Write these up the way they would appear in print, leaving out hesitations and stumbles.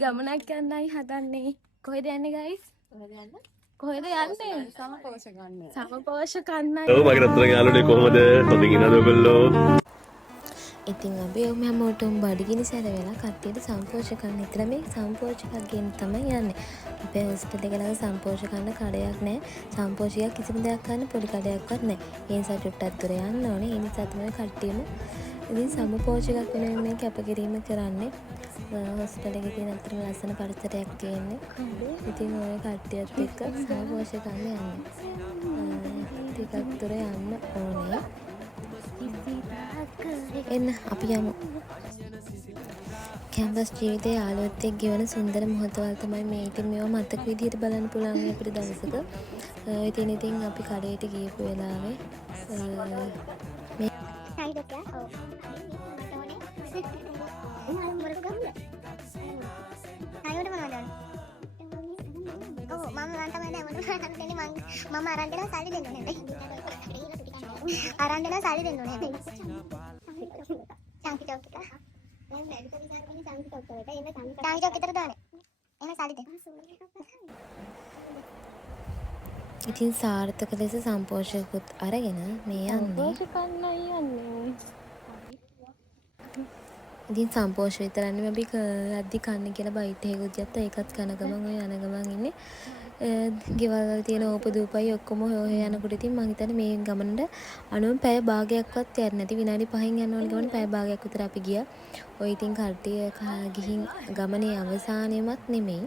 ගමනක් යන්නයි හදන්නේ. කොහෙද යන්නේ guys? කොහෙද යන්නේ? සමපෝෂ ගන්න. සමපෝෂ කන්නයි. ඔව් මගේ රත්තරන් යාළුවනේ කොහමද? හොඳින් ඉන්නද ඔයගොල්ලෝ? ඉතින් අපි හැමෝටම බඩගිනි සැර වෙලා කට්ටියට සම්පෝෂ කරන්න. ඉතල මේ සම්පෝෂකක් ගෙන්න තමයි යන්නේ. අපේ හොස්ටල් එක ළඟ සම්පෝෂ කරන්න කඩයක් නැහැ. සම්පෝෂිකයක් කිසිම දෙයක් ගන්න පොඩි කඩයක්වත් නැහැ. ඒ නිසා චුට්ටක් දුර යන්න ඕනේ. ඒ නිසා තමයි කට්ටියම ඉතින් සම්පෝෂකයක් වෙනුවෙන් මේ කැපකිරීම කරන්නේ. හොස්ටල් එකේ තියෙන අතරම ලස්සන පරිසරයක් තියෙන්නේ. ඉතින් ඔය කට්ටියත් එක්ක සම්පෝෂ කරන්න යන්නේ. ටිකක් දුර යන්න ඕනේ. එන්න අපි යමු. කැම්පස් ජීවිතයේ යාළුවොත් එක්ක ගෙවන සුන්දර මොහොතවල් තමයි මේ. ඉතින් මේවා මතක විදිහට බලන්න පුළුවන් අපිට දවසක. ඉතින් අපි කඩේට ගියපු වෙලාවේ මේ මම අරන් දෙනවා සල්ලි දෙන්න ඕනේ. අරන් දෙනවා සල්ලි දෙන්න ඕනේ. චාන්ති චොක් එක. මම මෙඩිකල් විසාරකනේ චාන්ති චොක් එකට. එන්න චාන්ති චොක් විතර දාන්නේ. එහෙනම් සල්ලි දෙන්න. ඉතින් සාර්ථක ලෙස සම්පෝෂකකුත් අරගෙන මේ යන්නේ. කන්නයි යන්නේ. ඉතින් සම්පෝෂ විතරක් නෙමෙයි අපි අද්දි කන්න කියලා බයිට් එකකුත් ගත්තා. ඒකත් කන ගමන් ඔය යන ගමන් ඉන්නේ. ගෙවල් වල තියෙන ඕපදූපයි ඔක්කොම හොය යනකොට ඉතින් මං හිතන්නේ මේ ගමනට අනුන් පැය භාගයක්වත් යන්නේ නැති විනාඩි 5න් යන ඕන ගමන පැය භාගයක් විතර අපි ගියා. ඔය ඉතින් කට්ටිය ගිහින් ගමනේ අවසානයමත් නෙමෙයි.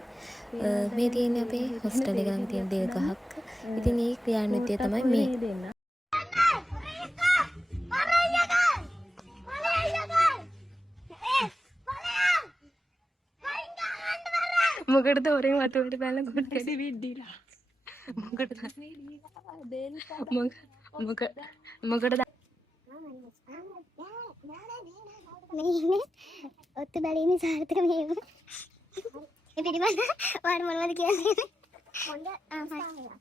මේ තියෙන්නේ අපේ හොස්ටල් එක ළඟ තියෙන දෙල් ගහක්. ඉතින් ඒ ක්‍රියාන්විතය තමයි මේ. මොකටද ඔරෙන් වතුරට බැලලා ගොඩ කැඩි විද්දීලා. මොකටද? මොකටද? මේ ඔත්තු බැලීමේ සාර්ථක මේව. මේ පිටිපස්ස ඔයාලා මොනවද කියන්නේ? හොඳ ආසාවක්.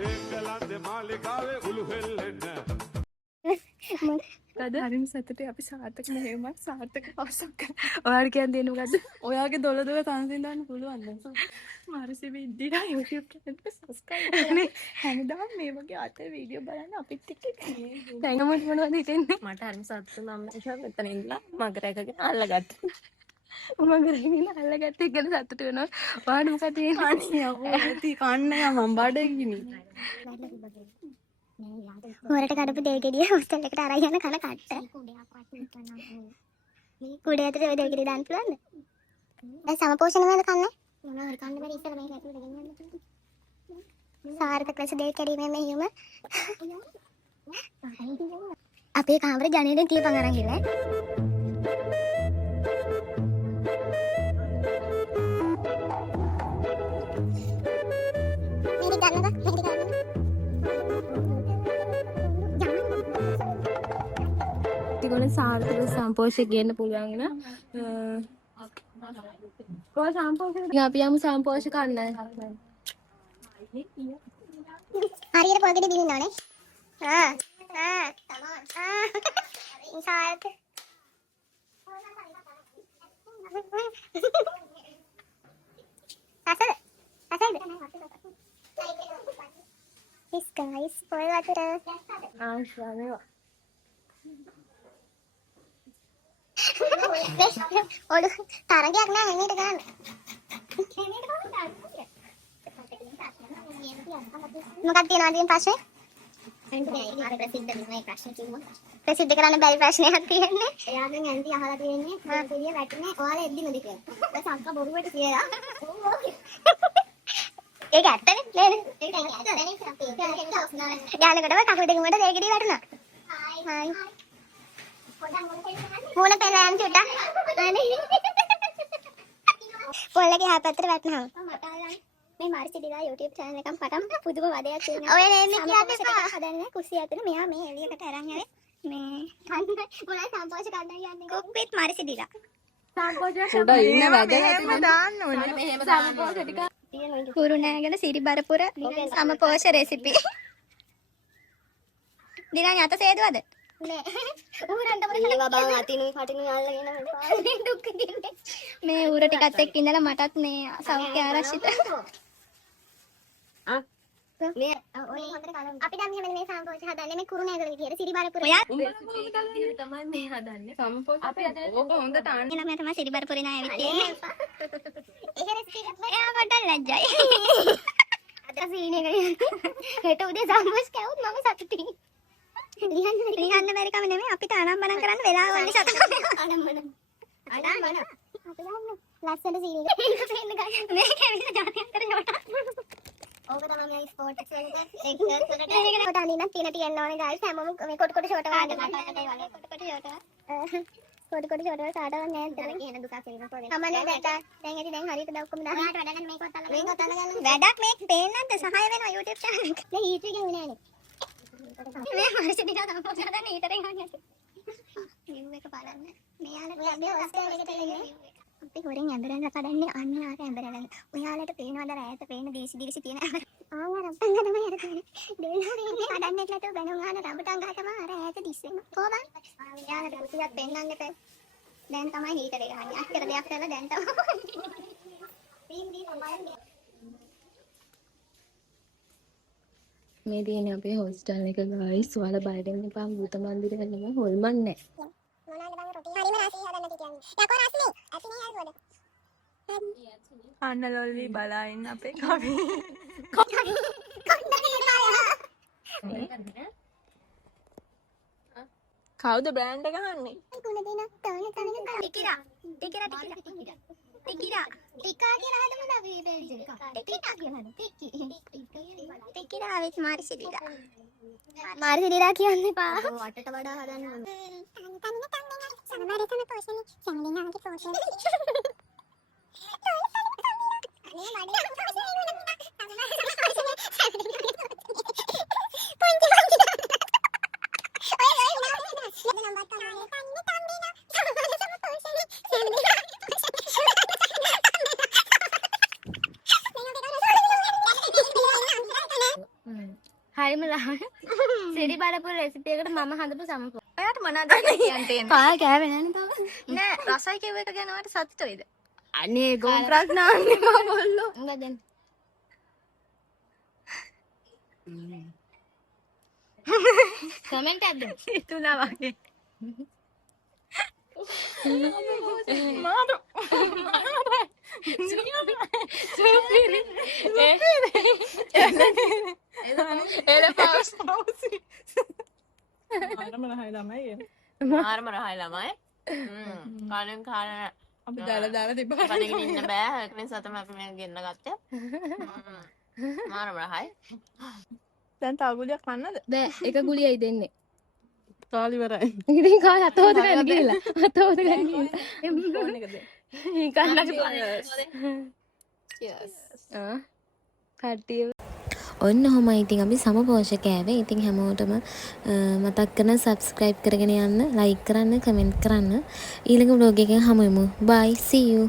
ඒකලන්දේ මාලිගාවේ උළු හෙල්ලෙන්න හරිම සතුටුයි අපි සාර්ථක මෙහෙයුමක් සාර්ථක අවසන් කරා. ඔයාලා කියන්නේ මොකද්ද? ඔයාගේ දොළ තනසින් දාන්න පුළුවන් නේද? මාර්සි විද්දිලා YouTube channel එක subscribe කරන්න. හැමදාම මේ වගේ ආතල් වීඩියෝ බලන්න අපිත් එක්ක ඉන්න. දැන් මොනවද හිතෙන්නේ? මට හරිම සතුටුයි මම මෙතන ඉඳලා මගරයකගෙන අල්ලගත්තා. මගරයකගෙන අල්ලගත්ත එක ගැන සතුටු වෙනවා. ඔයාලා මොකද කියන්නේ? අනේ යකෝ කන්නේ මම බඩගිනි. හොරට කඩපු දෙල් ගෙඩිය හොස්ටල් එකට අරන් යන කන කට්ට. කුඩේ ඇතුලේ ඔය දෙල් ගෙඩිය දාන්න පුළුවන්ද? දැන් සමපෝෂණ වල කන්නේ? මොනවා හරි කන්න බැරි ඉස්සර මේක ඇතුලට ගෙනියන්න. සාර්ථක ලෙස දෙල් කැඩීමේ මෙහිම. අපේ කාමරේ ජනේලෙන් තියපන් අරන් ගිහලා. මේක ගන්නද? ඒගොල්ලෝ සාර්ථක සම්පෝෂක ගේන්න පුළුවන් න ะ කොහොම සම්පෝෂක අපි යමු සම්පෝෂක ගන්න. හරියට පොල් ගෙඩි දින්න ඕනේ. ඉන්සාල්ට්. අසද. This guys පොල් වතුර. ආශානේ. ඔඩ තරගයක් නෑ එන්නට ගන්න. මොකක්ද තියෙනවද ප්‍රශ්නේ? ප්‍රසිද්ධ කරන්න බැරි ප්‍රශ්නයක් තියෙන්නේ. එයාගෙන් ඇන්ටි අහලා තියෙන්නේ මම පිළිය වැටුනේ ඔයාලා එද්දිමද කියලා. දැන් සංකා බොරුවට කියලා. ඒක ඇත්තනේ නේද? ඒක ඇත්තනේ අපි යාළුවකට කකුල දෙකම වලට දෙකේ වැටුණා. හායි. මොන පෙරෑම් චුට්ටක් පොල්ලගේ හපැත්තට වැටෙනවා. මේ මාර්සිඩිලා YouTube channel එකක් පටන් පුදුම වදයක් තියෙනවා. ඔය නෙමෙයි කියන්නේ හදන්නේ කුස්සිය ඇතුලේ මෙයා මේ එළියකට අරන් යන්නේ. මේ මොනයි සම්පෝෂ ගන්නයි යන්නේ. කුප්පිත් මාර්සිඩිලා. සම්පෝෂ උඩ ඉන්න වැදගත් දාන්න ඕනේ. මෙහෙම සම්පෝෂ ටික කුරුණෑගල සිරිබරපුර සමපෝෂ රෙසිපි. දිනා යත සේදුවද? නේ ඌරන්ට මේවා බං අතිනුයි කටිනුයි අල්ලගෙන දුක් විඳින්නේ මේ ඌර ටිකත් එක්ක ඉඳලා මටත් මේ සෞඛ්‍ය ආරක්ෂිත මේ ඔය හොඳට කලම් අපි දැන් මෙහෙම මේ සම්පෝෂ හදන්නේ මේ කුරුණෑගල විදියට සිරිබරපුර තමයි මේ හදන්නේ සම්පෝෂ අපි ඕක හොඳට ආන්න. එළම තමයි සිරිබරපුරේ නා ඇවිත් තියෙන්නේ ඒක රෙසිපි එයා මට ලැජ්ජයි අද සීනේ හෙට උදේ සම්පෝෂ කවුත් මම සතුටින් ලියන්න බැරි කම නෙමෙයි අපිට අනම්මනම් කරන්න වෙලාව වගේ සතුටක් අනම්මන අපි ගන්න ලස්සන සීනේ මේක පෙන්න ගන්න මේක ඇවිල්ලා ජාතියන්තර ෂෝට් ඕක තමයි මේ ස්පෝර්ට්ස් වලට එක්සර්සයිස් වලට ඒකට අනින්න තියෙන්න ඕනේ ගයිස් හැමෝම මේ කොට ෂෝට් වගේ කොට ෂෝට් වල සාඩවක් නැහැ දැන් කියන දුකක් එනවා පොඩේ අමනේ දැන් ඇති දැන් හරියට දැන් ඔක්කොම දාන්න වැඩ ගන්න මේකවත් අල්ලගන්න මේකවත් අල්ලගන්න වැඩක් මේ පේන්නත් සහාය වෙනවා YouTube channel එක මේ හීට් එක ගෙවුනේ නෑනේ මේ මාර්ෂි දිනා තමයි පොඩ්ඩක් දැන් හීටරෙන් ගන්න ඇති view එක බලන්න මෙයාලට මේ ඔස්ටර් එකට එන්නේ අපි හොරෙන් ඇඹරෙන්ලා කඩන්නේ අන්න ආර ඇඹරෙන්ලා ඔයාලට පේනවද රැයට පේන දීසි තියෙන ආ රම්පංග තමයි අර කියන්නේ දෙවියන් ඉන්නේ කඩන්නේ නැතුව බැනුම් ආන රඹටන් ගහ තමයි අර ඈත දිස්සෙම කොහොමද ඔයාලට කුසියක් පෙන්නන්න එපා දැන් තමයි හීටරේ ගහන්නේ අක්කර දෙයක් කරලා දැන් තමයි මේ තියෙන්නේ අපේ හොස්ටල් එක ගයිස්. ඔයාලා බයට එන්න එපා. භූත මන්දිරය නෙමෙයි හොල්මන් නෑ. මොනවාද බං රොටි හරිම රාසී හදන්න කියන්නේ යකෝ රාසී අසිනේ ආවද අන්න ලොල්ලි බලා ඉන්න අපේ කවි. කවුද බ්‍රෑන්ඩ් එක ගහන්නේ? කුණ දෙන තවන ටිකිරා ටිකිරා ටිකා කියලා හදමුද අපි පේජ් එක ටිකා කියලා හදමු ටිකිරා ආවෙත් මාර්සිඩිලා කියන්නේ පා වටට වඩා හදන්න ඕනේ සමහර තම පෝෂණි සංලිනාගේ පෝෂණි හරිම ලාම සිරිබරපුර රෙසිපි එකට මම හදපු සම්පෝ. ඔයාට මොනවද කියන්නේ? පා කෑවේ නෑනේ තාම. නෑ රසයි කියව එක ගැන වට සතුට වෙයිද? අනේ ගොම් ප්‍රශ්න අහන්නේ මම බොල්ලෝ. උඹ දැන් කමෙන්ට් එකක් දෙන්න. හිතුණා වගේ. මාරු මාරම රහයි ළමයි කාලෙන් කාලන අපි දාලා තිබ්බා. කඩගෙන ඉන්න බෑ ඒක නිසා තමයි අපි මේක ගෙන්න ගත්තේ මාරම රහයි දැන් තව ගුලියක් කන්නද? බෑ එක ගුලියයි දෙන්නේ. කාලි වරයි. ඉතින් කාල අතෝද ගන්න කියලා. අතෝද ගන්න කියලා. ෆෝන් එකද? කට්ටිය ඔන්න ඔහොමයි. ඉතින් අපි සමපෝෂක කෑවේ. ඉතින් හැමෝටම මතක් කරන subscribe කරගෙන යන්න, like කරන්න, comment කරන්න. ඊළඟ vlog එකෙන් හමු වෙමු. bye, see you.